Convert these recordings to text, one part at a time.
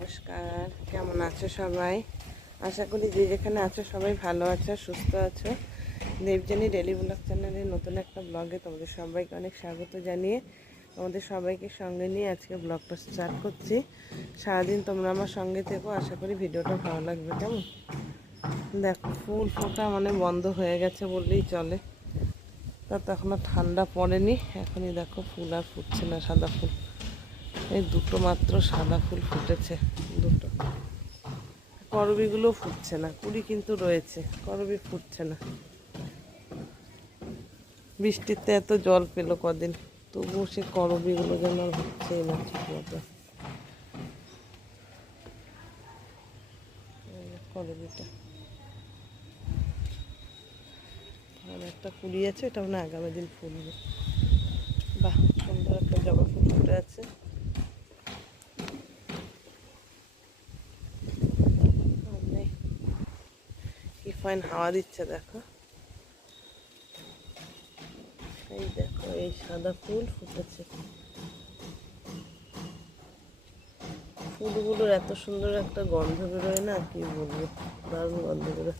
নমস্কার, কেমন আছো সবাই? আশা করি যে যেখানে আছো সবাই ভালো আছো, সুস্থ আছো। দেবযানী ডেলি ব্লগ চ্যানেলের নতুন একটা ব্লগে তোমাদের সবাইকে অনেক স্বাগত জানিয়ে তোমাদের সবাইকে সঙ্গে নিয়ে আজকে ব্লগটা স্টার্ট করছি। সারাদিন তোমরা আমার সঙ্গে থেকো, আশা করি ভিডিওটা ভালো লাগবে। কেমন দেখো, ফুল ফোটা মানে বন্ধ হয়ে গেছে বললেই চলে। তা তো এখনও ঠান্ডা পড়েনি, এখনই দেখো ফুল আর ফুটছে না, সাদা ফুল। এই দুটো মাত্র সাদা ফুল ফুটেছে, দুটো। করবীগুলো ফুটছে না, কুড়ি কিন্তু রয়েছে, করবী ফুটছে না। বৃষ্টিতে এত জল পেলো কদিন, তবুও সে করবীগুলো যেন আর হচ্ছেই না ঠিক মতো। করবীটা আর একটা কুড়ি আছে, এটা মানে আগামী দিন ফুলবে। বাহ, সুন্দর একটা জবা ফুল ফুটে আছে। কি ফাইন হাওয়া দিচ্ছে দেখো। এই দেখো, এই সাদা ফুল ফুটেছে। ফুলগুলোর এত সুন্দর একটা গন্ধ বেরোয় না, কি বলবো, দারুণ গন্ধ বেরোয়।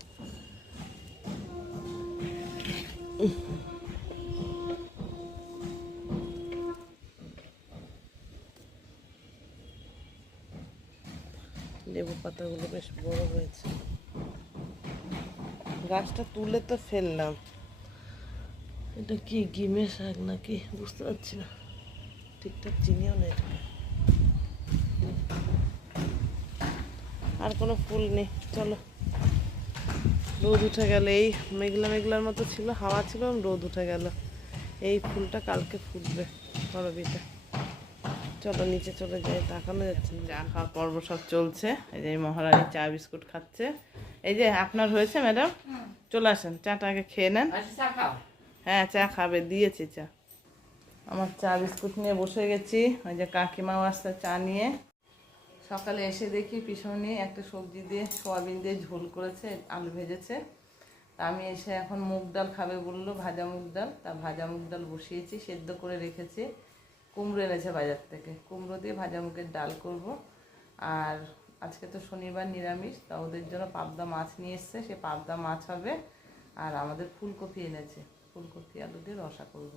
লেবু পাতাগুলো বেশ বড় হয়েছে। গাছটা তুলে তো ফেললাম, এটা কি গিমে শাক নাকি বুঝতে পারছি না, ঠিকঠাক চিনিও নেই। আর কোনো ফুল নেই, চলো। রোদ উঠে গেল, এই মেঘলা মেঘলার মতো ছিল, হাওয়া ছিল, রোদ উঠে গেল। এই ফুলটা কালকে ফুটবে, করবীটা। চলো নিচে চলে যাই, তাকানো যাচ্ছে না। চা খাওয়ার পর্ব সব চলছে। এই যে মহারানী চা বিস্কুট খাচ্ছে। এই যে আপনার হয়েছে ম্যাডাম, চলে আসেন, চাটা আগে খেয়ে নেন। হ্যাঁ, চা খাবে, দিয়েছি চা। আমার চা বিস্কুট নিয়ে বসে গেছি। ওই যে কাকিমাও আসছে চা নিয়ে। সকালে এসে দেখি পিছনে একটা সবজি দিয়ে, সোয়াবিন দিয়ে ঝোল করেছে, আলু ভেজেছে। তা আমি এসে এখন মুগ ডাল খাবে বললো, ভাজা মুগ ডাল। তা ভাজা মুগ ডাল বসিয়েছি, সেদ্ধ করে রেখেছি। কুমড়ো এনেছে বাজার থেকে, কুমড়ো দিয়ে ভাজা মুগের ডাল করব। আর আজকে তো শনিবার নিরামিষ, তা ওদের জন্য পাবদা মাছ নিয়ে এসছে, সে পাবদা মাছ হবে। আর আমাদের ফুলকপি এনেছে, ফুলকপি আলু দিয়ে রসা করব।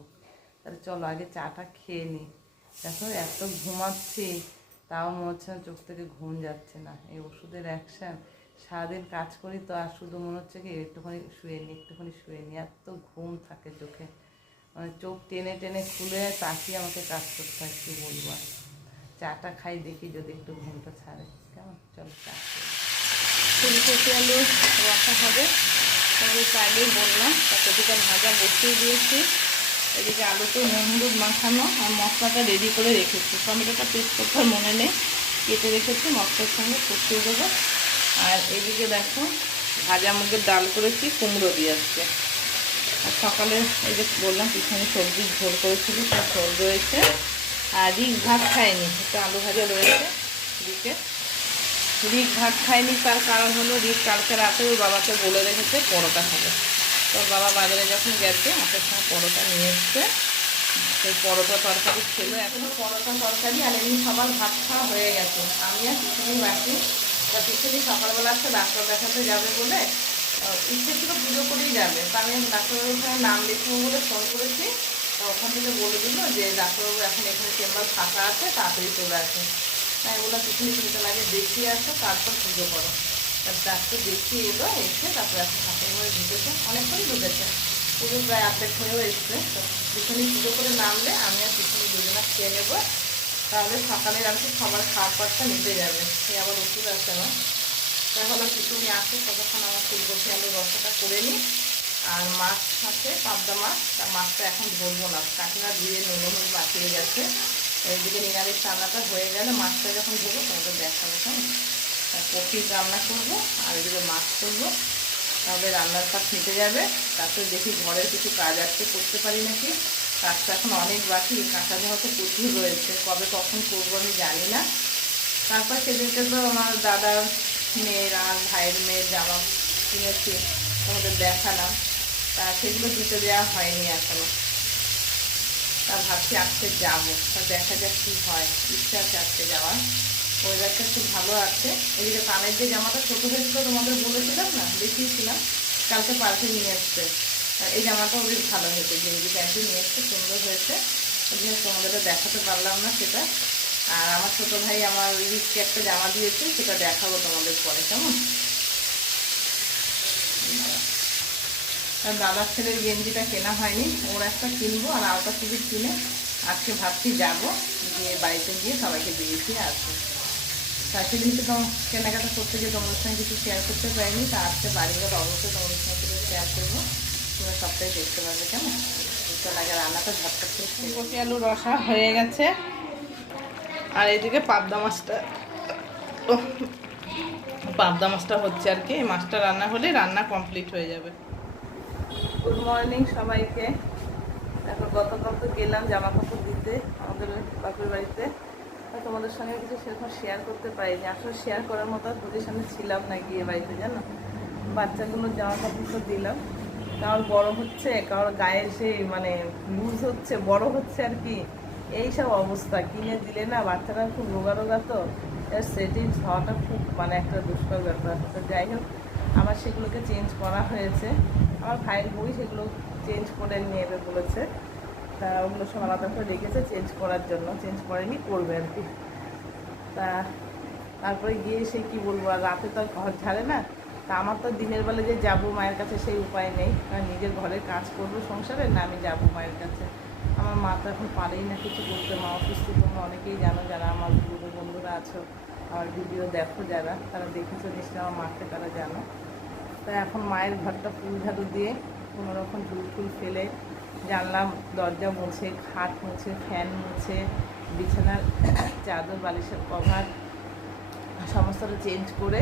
তাহলে চলো আগে চাটা খেয়ে নিই। দেখো এত ঘুমাচ্ছি, তাও মনে হচ্ছে না চোখ থেকে ঘুম যাচ্ছে না। এই ওষুধের অ্যাকশান, সারাদিন কাজ করি তো, আর শুধু মনে হচ্ছে কি একটুখানি শুয়ে নিই, একটুখানি শুয়ে নিই, এত ঘুম থাকে চোখে। মানে চোখ টেনে টেনে খুলে তাকিয়ে আমাকে কাজ করতে হয়, কী বলবো। চাটা খাই, দেখি যদি একটু ঘুমটা ছাড়ে। কেমন, চলো চা। ফুলকপি আলু রসা হবে, তোমাদের তো আগেই বললাম। কপিটা ভাজা বসিয়ে দিয়েছি। এদিকে আলুতে নুন হলুদ মাখানো আর মশলাটা রেডি করে রেখেছি। টমেটোটা পেস্ট করতে মনে নেই, কেটে রেখেছি, মশলার সঙ্গে কষিয়ে দেবো। আর এদিকে দেখো, ভাজা মুগের ডাল করেছি, কুমড়ো দিয়ে আসছে। আর সকালে এই যে বললাম পিছনে সবজির ঝোল করেছিল, তার ঝোল রয়েছে। আর রিক ভাত খায়নি, একটা আলু ভাজা রয়েছে। রিক ভাত খায়নি, তার কারণ হলো রিক কালকে রাতে ওর বাবাকে বলে রেখেছে পরোটা খাবে। তোর বাবা বাজারে যখন গেছে হাতের সঙ্গে পরোটা নিয়ে এসছে, সেই পরোটা তরকারি ছিল। এখনও পরোটা তরকারি আর এমনি সবার ভাত খাওয়া হয়ে গেছে, আমি আর পিছনেই বাকি। তা পিছনে সকালবেলা একটা ডাক্তার দেখাতে যাবে বলে ইচ্ছে ছিল, পুজো করেই যাবে। তা আমি ডাক্তারবাবুর ওখানে নাম লিখবো বলে ফোন করেছি। তা ওখান থেকে বলে দিল যে ডাক্তারবাবু এখন এখানে চেম্বার ফাঁকা আছে, তাড়াতাড়ি চলে আসে। তাই বললাম পিছনে চিন্তা লাগে, দেখিয়ে আসো, তারপর পুজো করো। তার ডাক্তার দেখিয়ে এলো, এসে তারপর একটা ঠাকুরঘরে ঢুকেছে, অনেকক্ষণই ঢুকেছে, পুজো প্রায় অর্ধেক হয়েও এসছে। তো পিছনে পুজো করে নামলে আমি আর পিছনে দুজনা খেয়ে নেবো, তাহলে সকালের আর কি সবার খাওয়ার পাটটা নিতে যাবে। সে আবার ওষুধ আছে আমার। এখন পিছনে আসে, ততক্ষণ আমার ফুলকপি আলু রসাটা করে নিই। আর মাছ আছে, পাবদা মাছ, তার মাছটা এখন ধরবো না, কাকিমা ধুয়ে নুন হলুদ বাঁচিয়ে গেছে। এইদিকে নিরামিষ রান্নাটা হয়ে গেলে মাছটা যখন ধরবো তোমাদের দেখাবো। কেমন, কপি রান্না করবো আর এদিকে মাছ করবো, তাহলে রান্নার কাজ মিটে যাবে। তারপরে দেখি ঘরের কিছু কাজ আজকে করতে পারি নাকি। কাজটা এখন অনেক বাকি, কাঁচা ধোয়া তো প্রচুর রয়েছে, কবে কখন করবো আমি জানি না। তারপর সেদিনকে তো আমার দাদার মেয়ের আর ভাইয়ের মেয়ের জামা কিনেছি, তোমাদের দেখালাম। তা সেগুলো দিতে দেওয়া হয়নি এখনো। তা ভাবছি আজকে যাবো, তা দেখা যাক কী হয়, ইচ্ছা আছে আজকে যাওয়ার। ওয়েদারটা খুব ভালো আছে। এদিকে কানের যে জামাটা ছোটো হয়েছিল তোমাদের বলেছিলাম না, দেখিয়েছিলাম, কালকে পাল্টে নিয়ে এসছে। আর এই জামাটাও বেশ ভালো হয়েছে, গেঞ্জি প্যান্টে নিয়ে এসছে, সুন্দর হয়েছে। ওই জন্য তোমাদের দেখাতে পারলাম না সেটা। আর আমার ছোটো ভাই আমার রিস্কে একটা জামা দিয়েছে, সেটা দেখাবো তোমাদের পরে, কেমন। আর দাদার ছেলের গেঞ্জিটা কেনা হয়নি, ওর একটা কিনবো আর আলতা সুবির কিনে আজকে ভাবছি যাবো, গিয়ে বাড়িতে গিয়ে সবাইকে দিয়েছি আসবো। তা সেদিনকে তো কেনাকাটা করতে গিয়ে তোমাদের সঙ্গে কিছু শেয়ার করতে পারিনি, তা আজকে বাড়ি গেলে অবশ্যই তোমাদের সঙ্গে কিছু শেয়ার করবো, তোমরা সবটাই দেখতে পারবে, কেমন। চল আগে রান্নাটা ঝটপট করে ফুলকপি আলু রসা হয়ে গেছে। আর এইদিকে পাবদা মাছটা, পাবদা মাছটা হচ্ছে আর কি। এই মাছটা রান্না হলে রান্না কমপ্লিট হয়ে যাবে। গুড মর্নিং সবাইকে। এখন গতকাল তো গেলাম জামা কাপড় দিতে আমাদের বাপের বাড়িতে, তোমাদের সঙ্গে কিছু সেরকম শেয়ার করতে পারিনি। আসলে শেয়ার করার মতো পজিশনে ছিলাম না গিয়ে বাড়িতে, জানো। বাচ্চাগুলোর জামা কাপড় তো দিলাম, কারোর বড় হচ্ছে, কারোর গায়ে সে মানে লুজ হচ্ছে, বড় হচ্ছে আর কি, এইসব অবস্থা। কিনে দিলে না বাচ্চারা খুব রোগা রোগা, তো এর সেটিংস হওয়াটা খুব মানে একটা দুষ্কর ব্যাপার। তো যাই হোক, আবার সেগুলোকে চেঞ্জ করা হয়েছে। আমার ভাইয়ের বই সেগুলো চেঞ্জ করে নিয়ে এবে বলেছে, তা ওগুলো সব আলাদা করে রেখেছে চেঞ্জ করার জন্য, চেঞ্জ করেনি, করবে আর কি। তা তারপরে গিয়ে সে কি বলবো, আর রাতে তো আর ঘর ঝাড়ে না। তা আমার তো দিনের বেলা যে যাবো মায়ের কাছে সেই উপায় নেই, কারণ নিজের ঘরের কাজ করবো সংসারে, না আমি যাবো মায়ের কাছে। আমার মা তো এখন পারেই না কিছু করতে। মা অসুস্থ, তোমরা অনেকেই জানো, যারা আমার পুরো বন্ধুরা আছো, আমার ভিডিও দেখো যারা, তারা দেখেছো নিশ্চয়ই আমার মাকে, তারা জানো। তাই এখন মায়ের ঘরটা ফুল ঝাড়ু দিয়ে কোনোরকম ঝুল ফুল ফেলে জানলা দরজা মুছে, খাট মুছে, ফ্যান মুছে, বিছানার চাদর বালিশের কভার সমস্তটা চেঞ্জ করে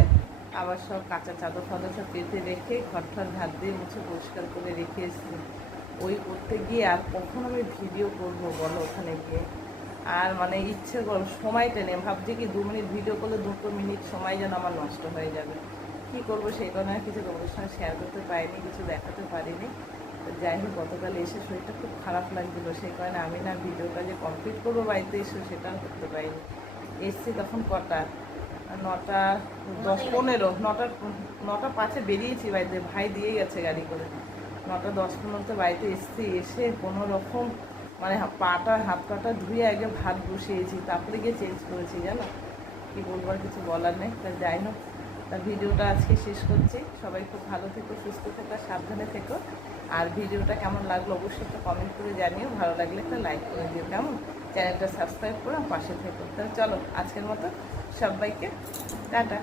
আবার সব কাঁচা চাদর ফাদর সব পেতে রেখে ঘর ঠর ঝাড় দিয়ে মুছে পরিষ্কার করে রেখে এসেছি। ওই করতে গিয়ে আর কখন আমি ভিডিও করবো বলো ওখানে গিয়ে। আর মানে ইচ্ছে করো সময়টা নেই, ভাবছি কি 2 মিনিট ভিডিও করলে 2 মিনিট সময় যেন আমার নষ্ট হয়ে যাবে। কী করবো সেই কারণে কিছু তোমাদের সঙ্গে শেয়ার করতে পারিনি, কিছু দেখাতে পারিনি। তো যাই হোক, গতকাল এসে শরীরটা খুব খারাপ লাগছিলো, সেই কারণে আমি না ভিডিওটা যে কমপ্লিট করবো বাড়িতে এসে সেটাও করতে পারিনি। এসছি তখন কটা, 9টা 10-15, 9টা 5-এ বেরিয়েছি বাড়িতে, ভাই দিয়ে গেছে গাড়ি করে। 9টা 10-15 বাড়িতে এসছি, এসে কোনো রকম মানে পাটা হাত পাটা ধুয়ে আগে ভাত বসিয়েছি, তারপরে গিয়ে চেঞ্জ করেছি, জানো। কী বলবো, আর কিছু বলার নেই। তা যাই হোক, তা ভিডিওটা আজকে শেষ করছি। সবাই খুব ভালো থেকো, সুস্থ থেকো, সাবধানে থেকো। আর ভিডিওটা কেমন লাগলো অবশ্যই একটা কমেন্ট করে জানিও, ভালো লাগলে একটা লাইক করে দিও, কেমন। চ্যানেলটা সাবস্ক্রাইব করে পাশে থেকো। তাহলে চলো আজকের মতো সবাইকে টাটা।